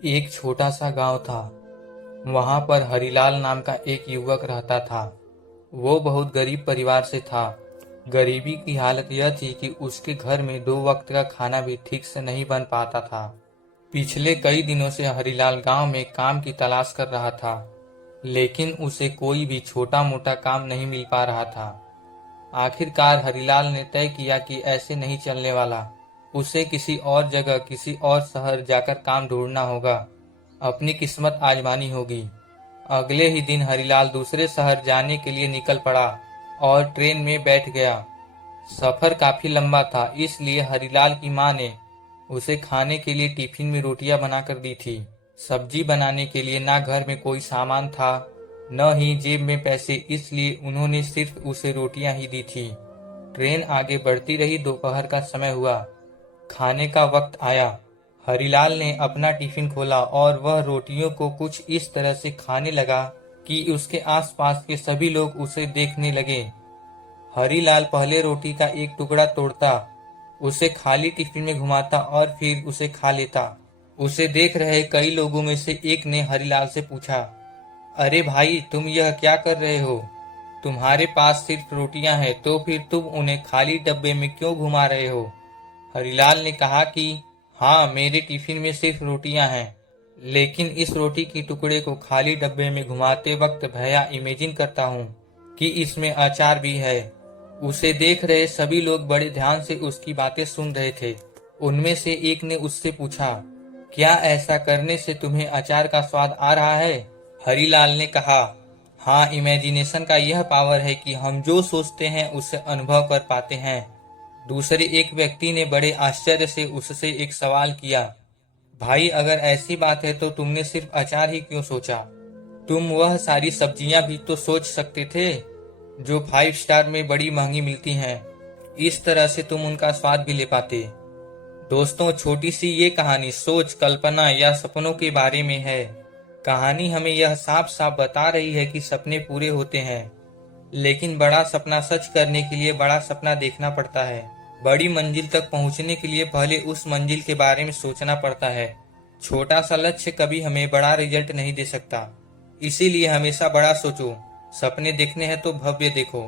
एक छोटा सा गांव था। वहां पर हरिलाल नाम का एक युवक रहता था। वो बहुत गरीब परिवार से था। गरीबी की हालत यह थी कि उसके घर में 2 वक्त का खाना भी ठीक से नहीं बन पाता था। पिछले कई दिनों से हरिलाल गांव में काम की तलाश कर रहा था, लेकिन उसे कोई भी छोटा मोटा काम नहीं मिल पा रहा था। आखिरकार हरिलाल ने तय किया कि ऐसे नहीं चलने वाला। उसे किसी और जगह, किसी और शहर जाकर काम ढूंढना होगा, अपनी किस्मत आजमानी होगी। अगले ही दिन हरिलाल दूसरे शहर जाने के लिए निकल पड़ा और ट्रेन में बैठ गया। सफर काफी लंबा था, इसलिए हरिलाल की मां ने उसे खाने के लिए टिफिन में रोटियां बनाकर दी थी। सब्जी बनाने के लिए ना घर में कोई सामान था, न ही जेब में पैसे, इसलिए उन्होंने सिर्फ उसे रोटियां ही दी थी। ट्रेन आगे बढ़ती रही। दोपहर का समय हुआ, खाने का वक्त आया। हरिलाल ने अपना टिफिन खोला और वह रोटियों को कुछ इस तरह से खाने लगा कि उसके आसपास के सभी लोग उसे देखने लगे। हरिलाल पहले रोटी का एक टुकड़ा तोड़ता, उसे खाली टिफिन में घुमाता और फिर उसे खा लेता। उसे देख रहे कई लोगों में से एक ने हरिलाल से पूछा, अरे भाई, तुम यह क्या कर रहे हो? तुम्हारे पास सिर्फ रोटियां हैं, तो फिर तुम उन्हें खाली डब्बे में क्यों घुमा रहे हो? हरिलाल ने कहा कि हाँ, मेरे टिफिन में सिर्फ रोटियां हैं, लेकिन इस रोटी की टुकड़े को खाली डब्बे में घुमाते वक्त भैया इमेजिन करता हूँ कि इसमें अचार भी है। उसे देख रहे सभी लोग बड़े ध्यान से उसकी बातें सुन रहे थे। उनमें से एक ने उससे पूछा, क्या ऐसा करने से तुम्हें अचार का स्वाद आ रहा है? हरिलाल ने कहा, हाँ, इमेजिनेशन का यह पावर है कि हम जो सोचते हैं उसे अनुभव कर पाते हैं। दूसरे एक व्यक्ति ने बड़े आश्चर्य से उससे एक सवाल किया, भाई, अगर ऐसी बात है तो तुमने सिर्फ अचार ही क्यों सोचा? तुम वह सारी सब्जियां भी तो सोच सकते थे जो 5 स्टार में बड़ी महंगी मिलती हैं। इस तरह से तुम उनका स्वाद भी ले पाते। दोस्तों, छोटी सी ये कहानी सोच, कल्पना या सपनों के बारे में है। कहानी हमें यह साफ साफ बता रही है कि सपने पूरे होते हैं, लेकिन बड़ा सपना सच करने के लिए बड़ा सपना देखना पड़ता है। बड़ी मंजिल तक पहुंचने के लिए पहले उस मंजिल के बारे में सोचना पड़ता है। छोटा सा लक्ष्य कभी हमें बड़ा रिजल्ट नहीं दे सकता। इसीलिए हमेशा बड़ा सोचो। सपने देखने हैं तो भव्य देखो।